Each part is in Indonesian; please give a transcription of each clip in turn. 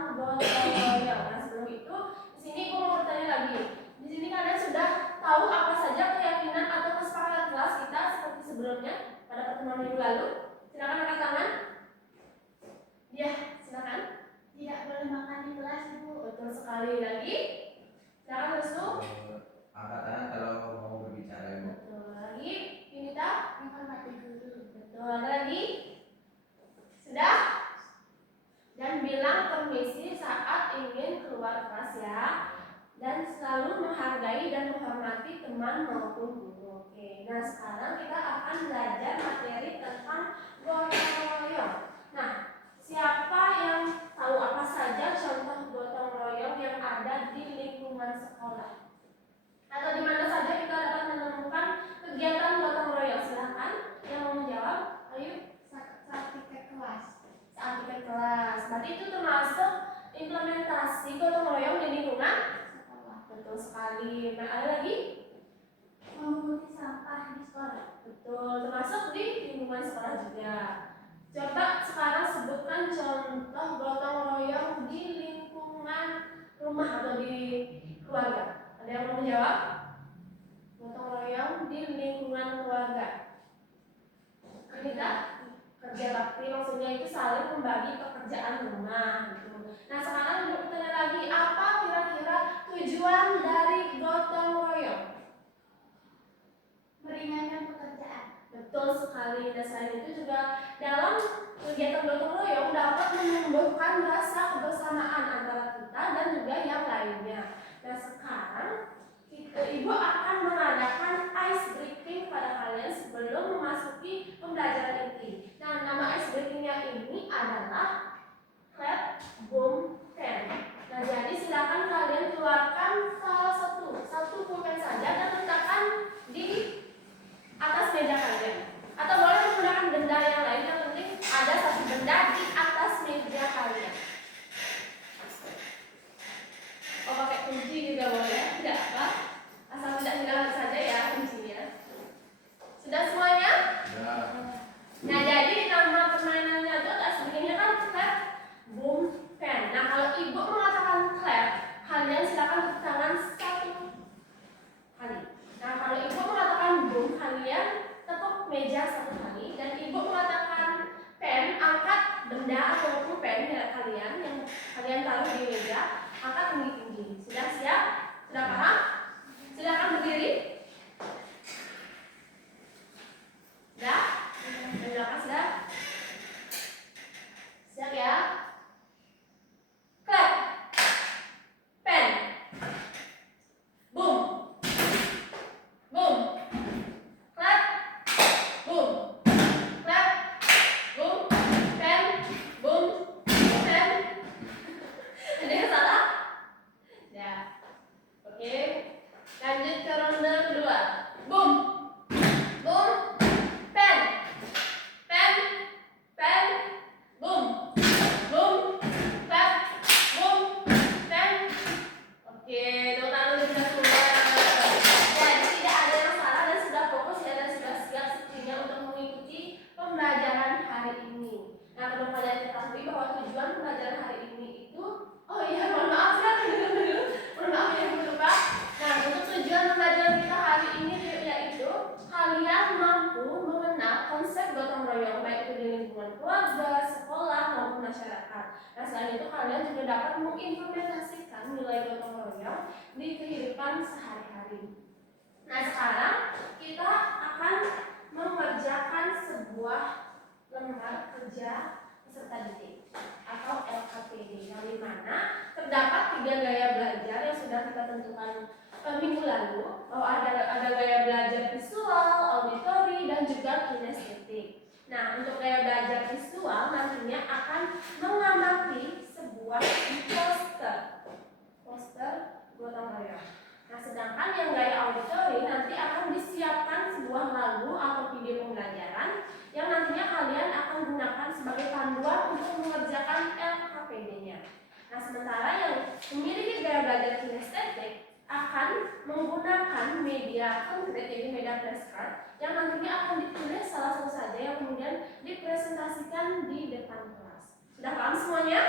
tentang gotong royong. Nah, sebelum itu, di sini aku mau bertanya lagi. Di sini kalian sudah tahu apa saja keyakinan atau kesepakatan kelas kita seperti sebelumnya pada pertemuan minggu lalu? Silakan angkat tangan. Ya, silakan. Tidak boleh makan di kelas, Bu. Betul sekali. Lagi. Silakan Restu. Angkat tangan kalau mau berbicara, Ibu. Betul. Lagi. Yunita. Menghormati guru. Betul. Ada lagi? Sudah? Dan bilang permisi saat ingin keluar kelas ya. Dan selalu menghargai dan menghormati teman maupun guru. Oke. Nah, sekarang kita akan belajar materi tentang gotong royong. Nah, siapa yang tahu apa saja contoh gotong royong yang ada di lingkungan sekolah? Atau di mana saja kita dapat menemukan kegiatan gotong royong? Silahkan yang mau menjawab. Ayo. Saat tiket kelas. Saat tiket kelas. Berarti itu termasuk implementasi gotong royong di lingkungan Sekolah. betul sekali. Nah, ada lagi? Memunguti sampah di sekolah. Betul, termasuk di lingkungan sekolah juga. Coba sekarang sebutkan contoh gotong royong di lingkungan rumah atau di keluarga. Ada yang mau menjawab? Gotong royong di lingkungan keluarga. Kita kerja bakti maksudnya itu saling membagi pekerjaan rumah gitu. Nah, sekarang bertanya lagi, apa kira-kira tujuan dari gotong royong? Meringankan pekerjaan. Betul sekali. Dan selain itu juga dalam kegiatan gotong royong dapat menumbuhkan rasa kebersamaan antara kita dan juga yang lainnya. Nah, sekarang Ibu akan mengadakan ice breaking pada kalian sebelum memasuki pembelajaran inti. Nah, nama ice breakingnya ini adalah clap, boom, pen. Nah, jadi silakan kalian keluarkan salah satu pulpen saja dan letakkan di atas meja kalian. Atau boleh menggunakan benda yang lain, yang penting ada satu benda di atas meja kalian. Oh, pakai kunci juga boleh, tidak apa. Asal tidak hilang saja ya kuncinya. Sudah semuanya? Ya. Nah, jadi nama permainannya itu aslinya kan clap, boom, pen. Nah, kalau ibu mengatakan clap, kalian silakan tepuk tangan satu kali. Nah, kalau ibu mengatakan boom, kalian tepuk meja satu kali. Dan ibu mengatakan pen, angkat benda atau pulpen kalian yang kalian taruh di meja, angkat tinggi-tinggi. Sudah siap? Sudah paham? Silakan berdiri. Sudah? Silakan sudah. Siap ya? Clap. Pen. Boom. Boom. Clap. Boom. Clap. Boom. Pen. Boom. Pen. Ada yang salah? Ya. Oke. Lanjut ke ronde kedua. Boom. Boom. Pen. Pen. Pen. Boom. Boom. Clap. Boom. Pen. Oke, tepuk tangan dulu sudah semua. Jadi tidak ada yang salah dan sudah fokus ya dan sudah siap sepertinya untuk mengikuti pembelajaran hari ini. Nah, perlu kalian ketahui bahwa tujuan pembelajaran hari ini itu, oh iya, mohon maaf ya, mohon maaf ya, lupa. Nah, untuk tujuan pembelajaran kita hari ini yaitu kalian mampu mengenal konsep gotong royong baik itu di lingkungan keluarga, sekolah maupun masyarakat. Nah, selain itu kalian juga dapat mengimplementasikan nilai gotong royong di kehidupan sehari-hari. Nah, sekarang kita akan mengerjakan sebuah lembar kerja peserta didik atau LKPD yang dimana terdapat 3 gaya belajar yang sudah kita tentukan minggu lalu, bahwa ada gaya belajar visual, auditori, dan juga kinestetik. Nah, untuk gaya belajar visual nantinya akan mengamati sebuah poster gotong royong. Nah, sedangkan yang gaya auditori nanti akan disiapkan sebuah lagu atau video pembelajaran yang nantinya kalian akan gunakan sebagai panduan untuk mengerjakan LKPD-nya. Nah, sementara yang memiliki gaya belajar kinestetik akan menggunakan media konkret, yaitu media flashcard yang nantinya akan ditulis salah satu saja yang kemudian dipresentasikan di depan kelas. Sudah paham semuanya?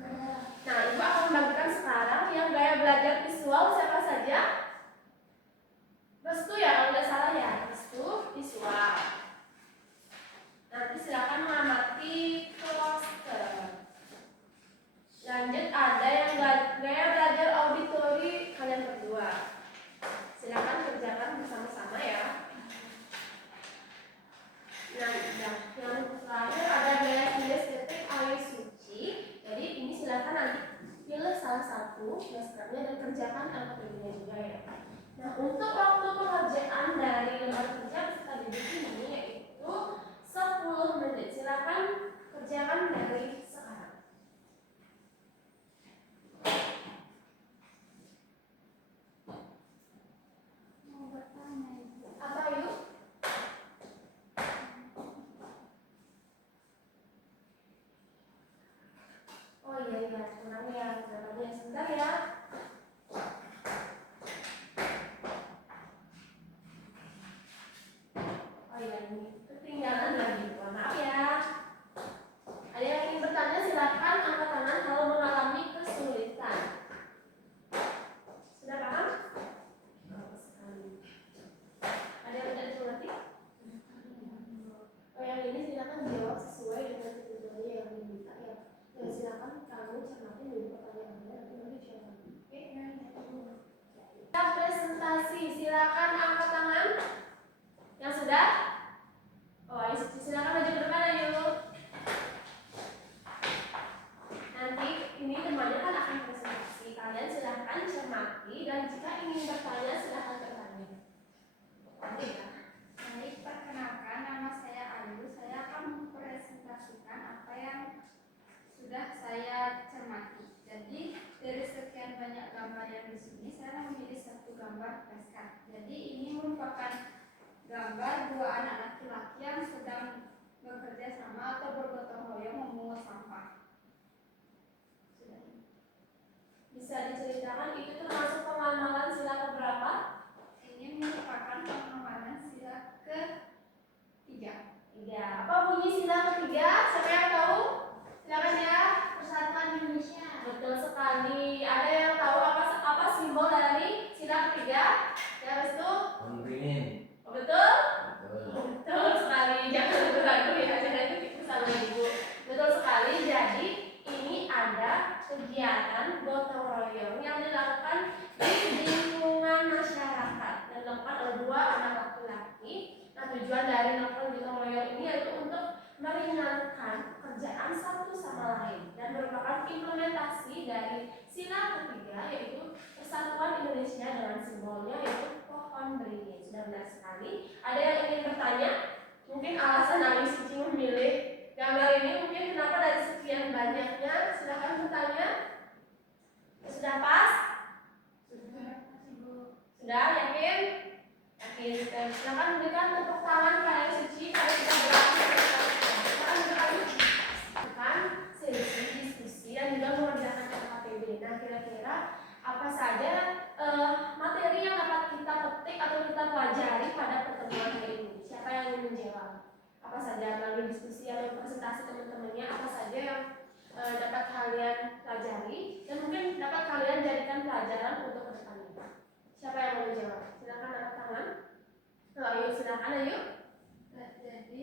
Nah, Ibu akan membagikan sekarang yang gaya belajar visual siapa saja? Restu ya, kalau nggak salah ya, Restu visual. Nanti silakan mengamati poster. Lanjut ada yang gaya belajar auditori kalian berdua. Silakan kerjakan bersama-sama ya. Nah, yang terakhir ada gaya kinestetik air suci. Jadi ini silakan nanti pilih salah satu dasarnya dan kerjakan aktivitasnya juga ya. Nah, untuk waktu pengerjaan dari lembar kerja peserta didik ini yaitu 10 menit. Silakan kerjakan dari sekarang. Mau bertanya Ibu. Apa yuk? Oh iya, tenang ya, sebentar ya. Oh iya, ini ketinggalan lagi, mohon maaf ya. Ada yang ingin bertanya silakan angkat tangan kalau mengalami kesulitan. Sudah paham? Bagus sekali. Ada yang tidak mengerti? Oh yang ini silakan jawab sesuai dengan tujuannya yang diminta ya. Dan silakan kamu cermati dulu pertanyaannya nanti jawab. Oke, kita presentasi, silakan angkat tangan. Yang sudah? Oh, ayo silakan maju ke depan ayo. Nanti ini temannya kan akan presentasi. Kalian silakan cermati dan jika ingin bertanya silakan bertanya. Oke ya. Baik, perkenalkan nama saya Ayu. Saya akan mempresentasikan apa yang sudah saya cermati. Jadi dari sekian banyak gambar yang di sini, saya memilih satu gambar postcard. Jadi ini merupakan gambar dua anak laki-laki yang sedang bekerja sama atau bergotong royong memungut sampah. Sudah. Bisa diceritakan itu termasuk pengamalan sila keberapa? Ini merupakan pengamalan sila ke-3. Apa bunyi sila ketiga? Siapa yang tahu? Silakan ya. Persatuan Indonesia. Betul sekali. Ada yang tahu apa simbol dari sila ketiga? Ya, Restu? Beringin. Oh, betul? Betul. Betul sekali. Jangan ragu ya. Jangan ikut sama Ibu. Betul sekali. Jadi ini ada kegiatan gotong royong yang dilakukan di lingkungan masyarakat dan dilakukan oleh dua anak laki-laki. Nah, tujuan dari melakukan gotong royong ini yaitu untuk meringankan kerjaan satu sama lain dan merupakan implementasi dari sila ketiga yaitu Persatuan Indonesia dengan simbolnya yaitu pohon beringin. Sudah benar sekali. Ada yang ingin bertanya? Mungkin alasan Ayu Suci memilih gambar ini mungkin kenapa dari sekian banyaknya? Silakan bertanya. Sudah pas? Sudah yakin? Yakin. Silakan berikan tepuk tangan kepada Ayu Suci karena sudah berhasil. Silakan bertanya. Sesi diskusi dan juga mengerjakan KKPB. Nah, kira-kira apa saja materi yang dapat kita petik atau kita pelajari pada pertemuan hari ini? Siapa yang ingin menjawab? Apa saja melalui diskusi atau presentasi teman-temannya? Apa saja yang dapat kalian pelajari dan mungkin dapat kalian jadikan pelajaran untuk kedepannya? Siapa yang mau menjawab? Silakan angkat tangan. Ayo, silakan ayo. Jadi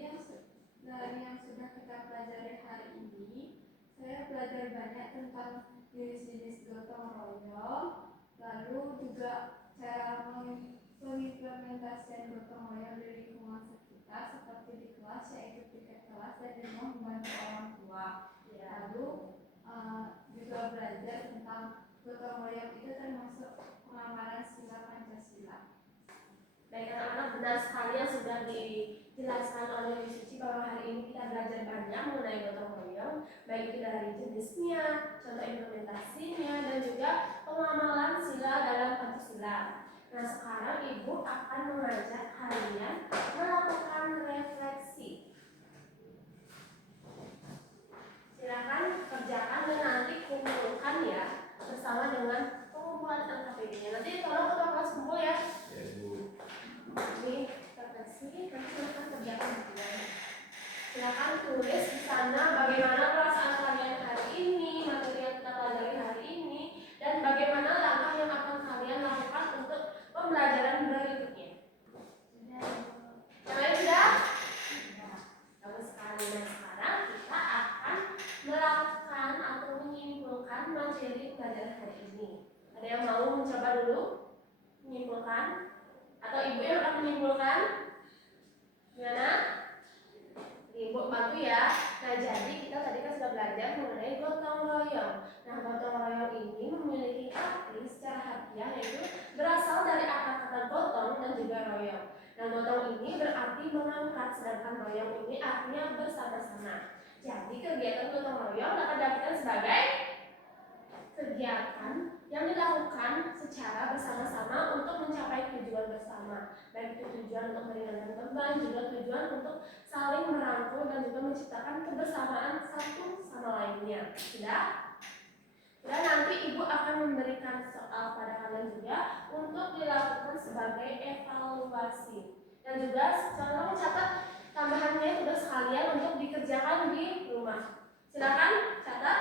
dari yang sudah kita pelajari hari ini, saya belajar banyak tentang jenis-jenis gotong royong, lalu juga cara mengimplementasikan gotong royong di lingkungan sekitar seperti di kelas yaitu tiket kelas dan juga membantu orang tua. Lalu juga belajar tentang gotong royong itu termasuk pengamalan sila Pancasila. Baik anak-anak, benar sekali yang sudah dijelaskan oleh Ibu Suci bahwa hari ini kita belajar banyak mengenai gotong royong, baik itu dari jenisnya, contoh implementasinya, dan juga pengamalan sila dalam Pancasila. Nah, sekarang Ibu akan mengajak kalian melakukan refleksi. Silakan kerjakan dan nanti kumpulkan ya bersama dengan pengumpulan LKPD-nya. Nanti tolong ketua kelas kumpul ya. Ya, Bu. Ini refleksi, nanti silakan kerjakan juga. Silakan tulis di sana bagaimana perasaan kalian hari ini, materi yang materi pelajaran hari ini. Ada yang mau mencoba dulu menyimpulkan? Atau ibu yang akan menyimpulkan? Gimana? Ibu bantu ya. Nah, jadi kita tadi kan sudah belajar mengenai gotong royong. Nah, gotong royong ini memiliki arti secara harfiah yaitu berasal dari akar kata gotong dan juga royong. Nah, gotong ini berarti mengangkat, sedangkan royong ini artinya bersama-sama. Jadi, kegiatan gotong royong dapat diartikan sebagai kegiatan yang dilakukan secara bersama-sama untuk mencapai tujuan bersama. Baik itu tujuan untuk meringankan beban, juga tujuan untuk saling merangkul dan juga menciptakan kebersamaan satu sama lainnya. Sudah? Dan nanti ibu akan memberikan soal pada kalian juga untuk dilakukan sebagai evaluasi. Dan juga jangan catat tambahannya tugas kalian untuk dikerjakan di rumah. Silakan catat.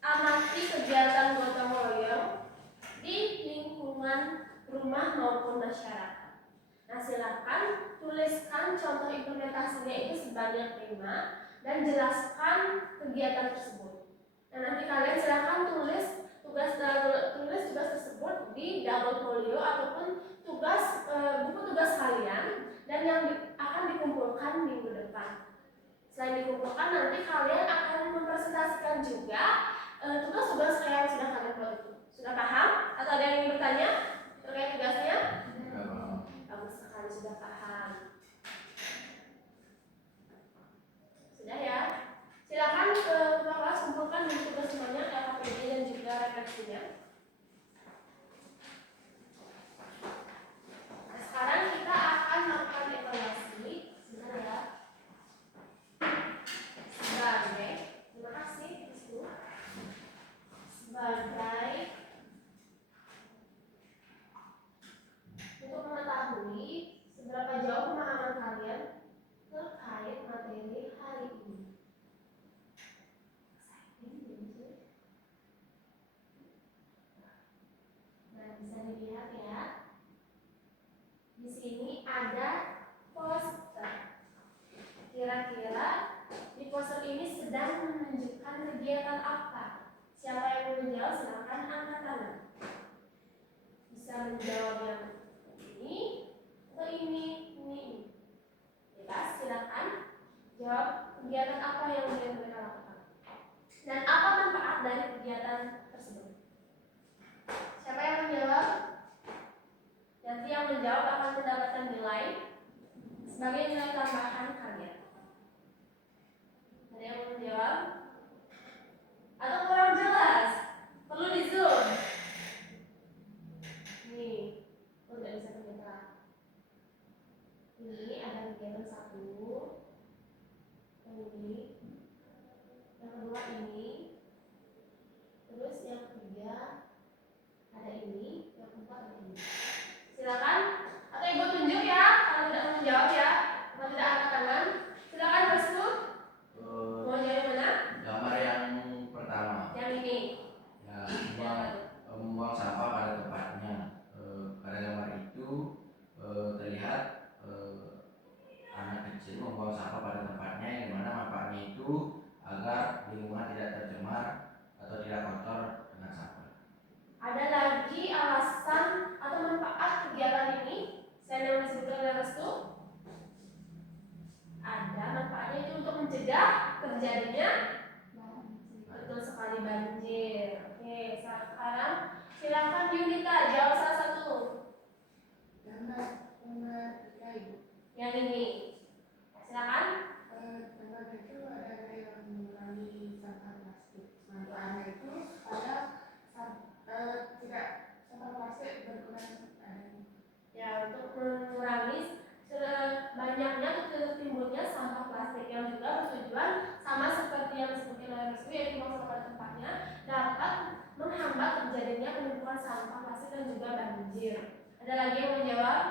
Amati kegiatan gotong royong di lingkungan rumah maupun masyarakat. Nah, silakan tuliskan contoh implementasinya itu sebanyak 5 dan jelaskan kegiatan tersebut. Nah, nanti kalian silakan tulis tugas tersebut di double folio ataupun buku tugas kalian dan yang akan dikumpulkan minggu depan. Selain dikumpulkan, nanti kalian akan mempresentasikan juga tugas-tugas yang sudah kalian buat itu. Sudah paham? Atau ada yang ingin bertanya terkait tugasnya? Bagus sekali, sudah paham. Sudah ya? Silakan ke kelas kumpulkan tugas semuanya, LKPD dan juga refleksinya. Nah, sekarang kita akan melakukan evaluasi. Sebentar ya. Terima kasih, Ibu. Sebagai untuk mengetahui seberapa jauh pemahaman kalian terkait materi hari ini. Nah, bisa dilihat ya. Di sini ada poster. Kira-kira di poster ini sedang menunjukkan kegiatan apa? Siapa yang mau menjawab silakan angkat tangan. Bisa menjawab yang ini atau ini. Bebas, silakan jawab kegiatan apa yang mereka lakukan dan apa manfaat dari kegiatan tersebut. Siapa yang menjawab? Nanti yang menjawab akan mendapatkan nilai sebagai nilai tambahan kalian. Ada yang mau menjawab? Atau kurang jelas? Perlu di zoom. Nih, udah bisa terlihat. Ini ada kegiatan 1, ini, yang kedua ini, terus yang ketiga ada ini, yang keempat ada ini. Silakan, atau ibu tunjuk ya kalau tidak mau menjawab ya, kalau tidak angkat tangan. Silakan Restu. Mau jawab mana? Gambar yang pertama. Yang ini. Ya, membuang sampah pada tempatnya. Pada gambar itu terlihat anak kecil membuang sampah pada tempatnya, yang dimana manfaatnya itu agar lingkungan tidak tercemar atau tidak kotor dengan sampah. Ada lagi alasan atau manfaat kegiatan ini selain yang disebutkan oleh Restu? Ada manfaatnya itu untuk mencegah terjadinya betul sekali banjir. Oke, sekarang silakan Yunita jawab salah satu. Yang ini. Silakan. Gambar itu ada yang mengurangi sampah plastik. Manfaatnya itu ada tidak sampah plastik berkurang. Ya, untuk mengurangi banyaknya atau timbulnya sampah plastik yang juga bertujuan sama seperti yang disebutkan oleh Restu, yaitu membuang sampah pada tempatnya dapat menghambat terjadinya penumpukan sampah plastik dan juga banjir. Ada lagi yang menjawab?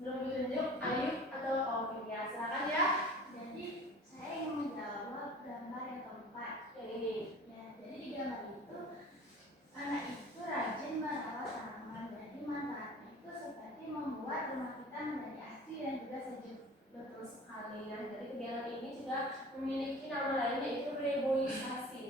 Belum ditunjuk? Ayu atau oke ya, silakan ya. Jadi saya ingin menjawab gambar yang keempat. Yang ini. Ya, jadi di gambar itu anak itu rajin merawat tanaman. Jadi manfaatnya itu seperti membuat rumah kita menjadi asri dan juga sejuk. Betul sekali. Nah, jadi kegiatan ini juga memiliki nama lain yaitu reboisasi.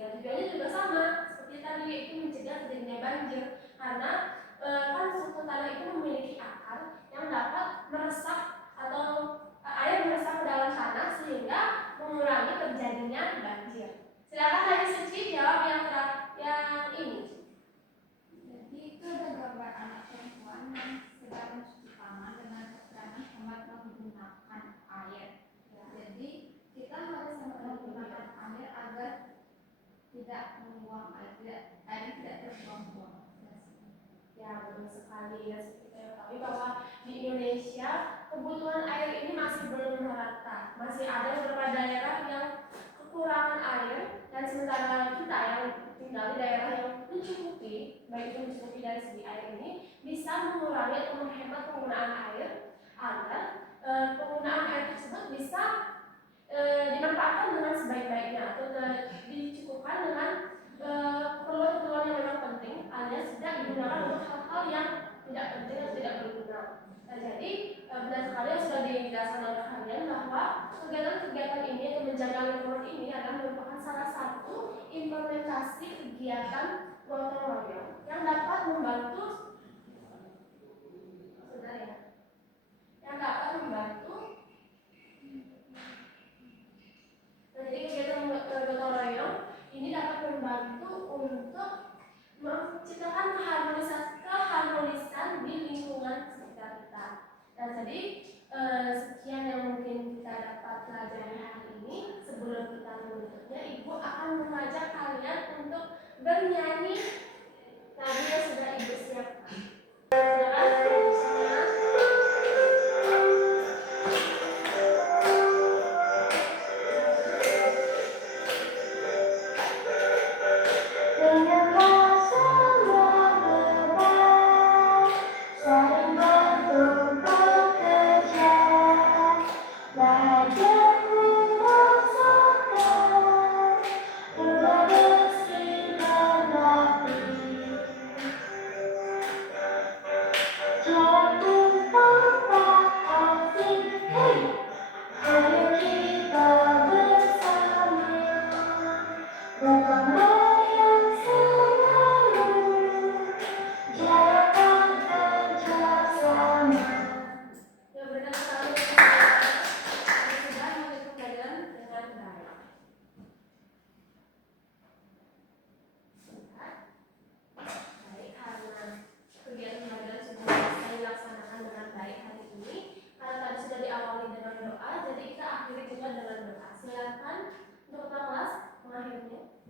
tidak membuang air, tidak terbuang-buang. Ya, betul sekali. Ya, seperti kita ketahui bahwa di Indonesia kebutuhan air ini masih belum merata. Masih ada beberapa daerah yang kekurangan air, dan sementara kita yang tinggal di daerah yang mencukupi, baik itu mencukupi dari segi air ini, bisa mengurangi atau menghemat penggunaan air agar penggunaan air tersebut bisa dimanfaatkan dengan sebaik-baiknya atau dicukupkan dengan keperluan-keperluan yang memang penting, alias tidak digunakan untuk hal-hal yang tidak penting atau tidak berguna. Nah, jadi benar sekali yang sudah dijelaskan oleh kalian bahwa kegiatan-kegiatan ini atau menjaga lingkungan ini adalah merupakan salah satu implementasi kegiatan gotong royong yang dapat membantu, sebentar ya, yang dapat membantu. Nah, jadi kegiatan gotong royong ini dapat membantu untuk menciptakan keharmonisan di lingkungan sekitar kita. Dan jadi sekian yang mungkin kita dapat pelajari hari ini. Sebelum kita menutupnya, Ibu akan mengajak kalian untuk bernyanyi lagu yang sudah Ibu siapkan.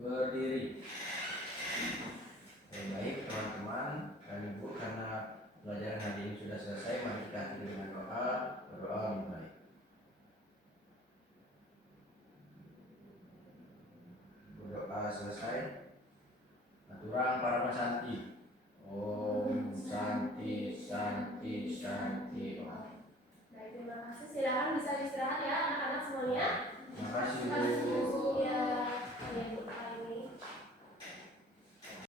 Berdiri. Baik teman-teman dan Ibu, karena pelajaran hari ini sudah selesai, mari kita akhiri dengan doa. Berdoa dimulai. Berdoa selesai.